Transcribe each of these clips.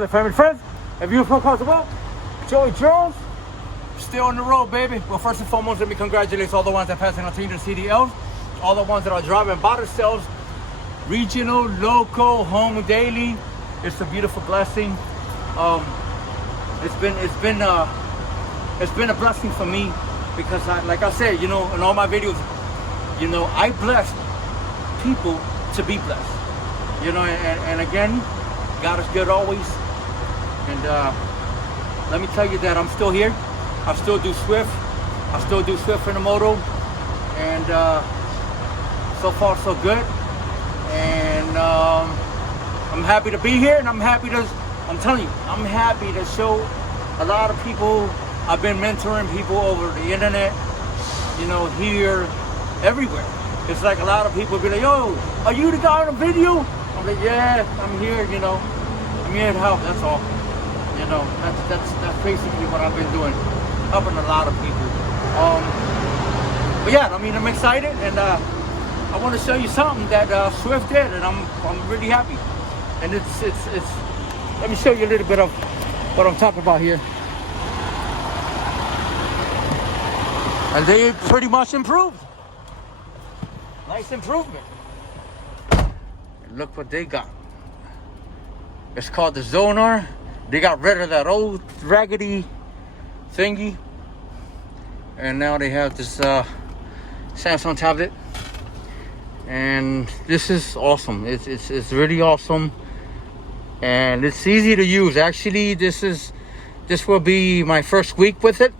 brother, family, friends, and viewers from across the world. Joey Jones, still on the road, baby. Well, first and foremost, let me congratulate all the ones that are passing on to the CDLs, all the ones that are driving by themselves, regional, local, home, daily. It's a beautiful blessing. It's been a blessing for me because, like I said, in all my videos, I bless people to be blessed. And again, God is good always. And let me tell you that I'm still here. I still do Swift. I still do Swift in the moto. And so far so good. And I'm happy to be here, and I'm happy to show a lot of people. I've been mentoring people over the internet, here, everywhere. It's like a lot of people be like, yo, are you the guy on the video? I'm like, yeah, I'm here, I'm here to help, that's all. That's basically what I've been doing, helping a lot of people. But yeah, I'm excited, and I want to show you something that Swift did, and I'm really happy. And it's let me show you a little bit of what I'm talking about here. And they pretty much improved. Nice improvement. And look what they got. It's called the ZONAR. They got rid of that old raggedy thingy, and now they have this Samsung tablet. And this is awesome. It's really awesome, and it's easy to use. Actually, this will be my first week with it,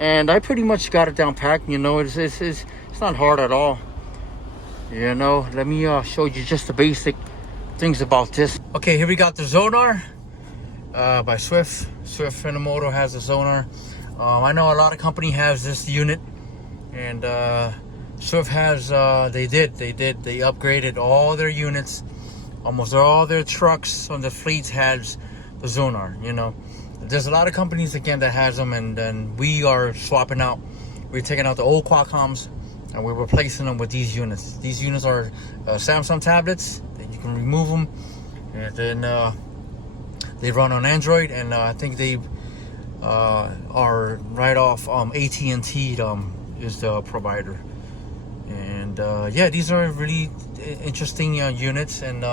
and I pretty much got it down packed. It's not hard at all. Let me show you just the basic things about this. Okay, here we got the ZONAR by Swift. Swift in the moto has the ZONAR. I know a lot of company has this unit, and Swift has they upgraded all their units. Almost all their trucks on the fleets has the ZONAR. There's a lot of companies again that has them, and then we are swapping out. We're taking out the old Qualcomms and we're replacing them with these units. These units are Samsung tablets. You can remove them, and then they run on Android, and I think they are right off AT&T is the provider. And yeah, these are really interesting units, and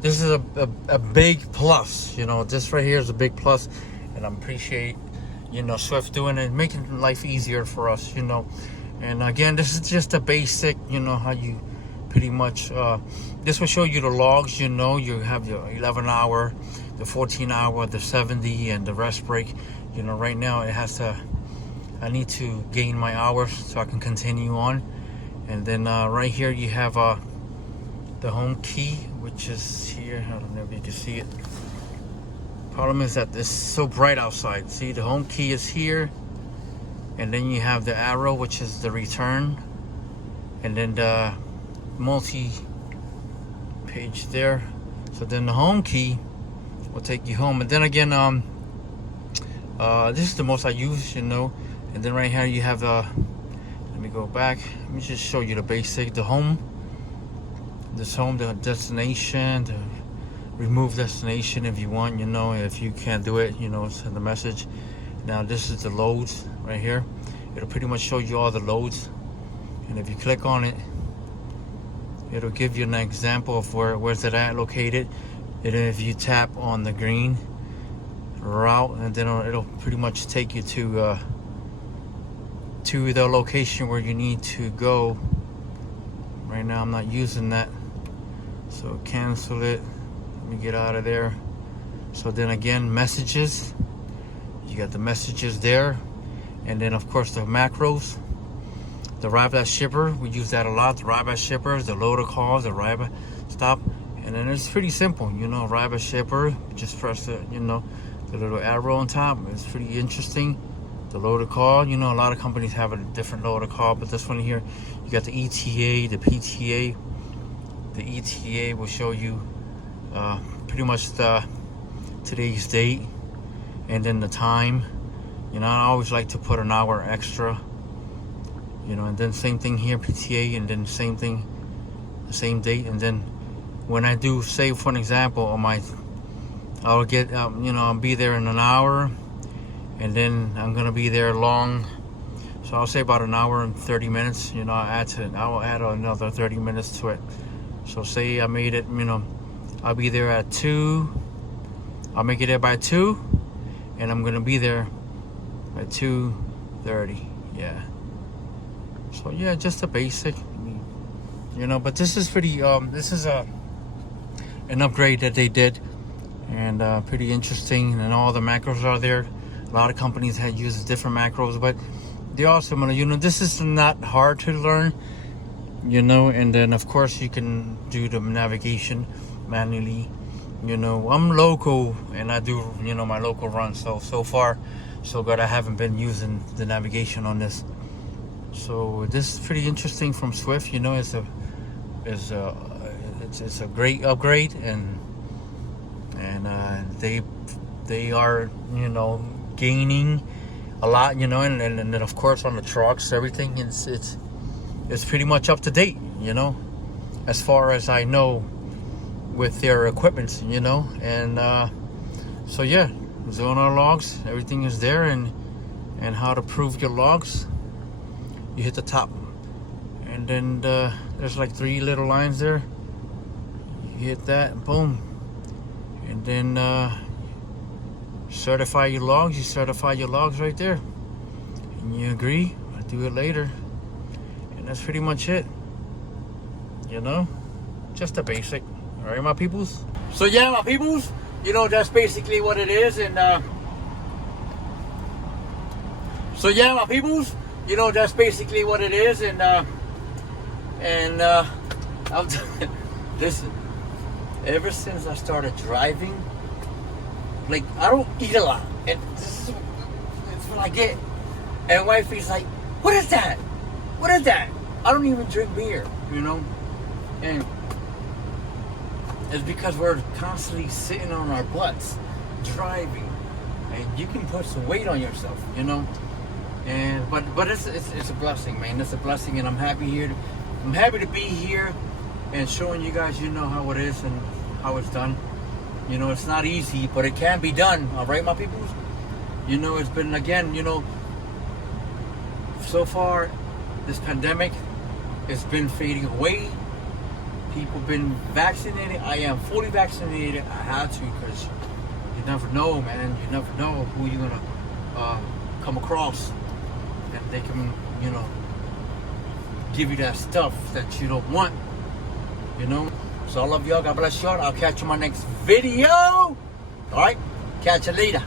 this is a big plus. This right here is a big plus, and I appreciate Swift doing it, making life easier for us. And again, this is just a basic, how you pretty much this will show you the logs. You have your 11 hour, the 14 hour, the 70, and the rest break. Right now I need to gain my hours so I can continue on. And then right here you have the home key, which is here. I don't know if you can see it. Problem is that it's so bright outside. See, the home key is here, and then you have the arrow, which is the return, and then the multi-page there. So then the home key will take you home. And then again, this is the most I use, And then right here you have let me go back. Let me just show you the basic. The home, the destination, the remove destination if you want. If you can't do it, send a message. Now this is the loads right here. It'll pretty much show you all the loads, and if you click on it, it'll give you an example of where's it at located. And if you tap on the green route, and then it'll pretty much take you to the location where you need to go. Right now I'm not using that, so cancel it. Let me get out of there. So then again, messages, you got the messages there, and then of course the macros, the arrive at shipper, we use that a lot. The arrive at shippers, the loader calls, the arrive at stop, and then it's pretty simple. Arrive at shipper, just press the the little arrow on top. It's pretty interesting. The loader call, a lot of companies have a different loader call, but this one here, you got the ETA, the PTA. The ETA will show you pretty much today's date, and then the time. I always like to put an hour extra, and then same thing here, PTA, and then same thing, the same date. And then when I do, say for an example, on my I'll get, I'll be there in an hour, and then I'm gonna be there long. So I'll say about an hour and 30 minutes. I'll add another 30 minutes to it. So say I made it, I'll be there at 2. I'll make it there by 2, and I'm gonna be there at 2:30. Yeah. So yeah, just a basic, but this is pretty. This is an upgrade that they did, and pretty interesting. And all the macros are there. A lot of companies had uses different macros, but they're all similar. This is not hard to learn. And then of course you can do the navigation manually. I'm local, and I do my local run. So far so good. I haven't been using the navigation on this. So this is pretty interesting from Swift. It's a great upgrade, and they are gaining a lot, and then of course on the trucks, everything it's pretty much up to date, as far as I know, with their equipment, and so yeah, ZONAR logs, everything is there, and how to prove your logs. You hit the top, and then there's like 3 little lines there. You hit that, boom, and then certify your logs. You certify your logs right there, and you agree. I'll do it later, and that's pretty much it. Just a basic. All right, my peoples. So yeah, my peoples. That's basically what it is, and so yeah, my peoples. That's basically what it is, and I'm listen. Ever since I started driving, like, I don't eat a lot, and this is what I get. And wifey's like, "What is that? What is that?" I don't even drink beer, and it's because we're constantly sitting on our butts driving, and you can put some weight on yourself, And but it's a blessing, man. It's a blessing, and I'm happy to be here and showing you guys, how it is and how it's done. It's not easy, but it can be done. All right, my peoples. It's been, again, so far this pandemic has been fading away. People been vaccinated. I am fully vaccinated. I had to, because you never know, man. You never know who you're gonna come across. And they can, give you that stuff that you don't want, So I love y'all. God bless y'all. I'll catch you in my next video. All right? Catch you later.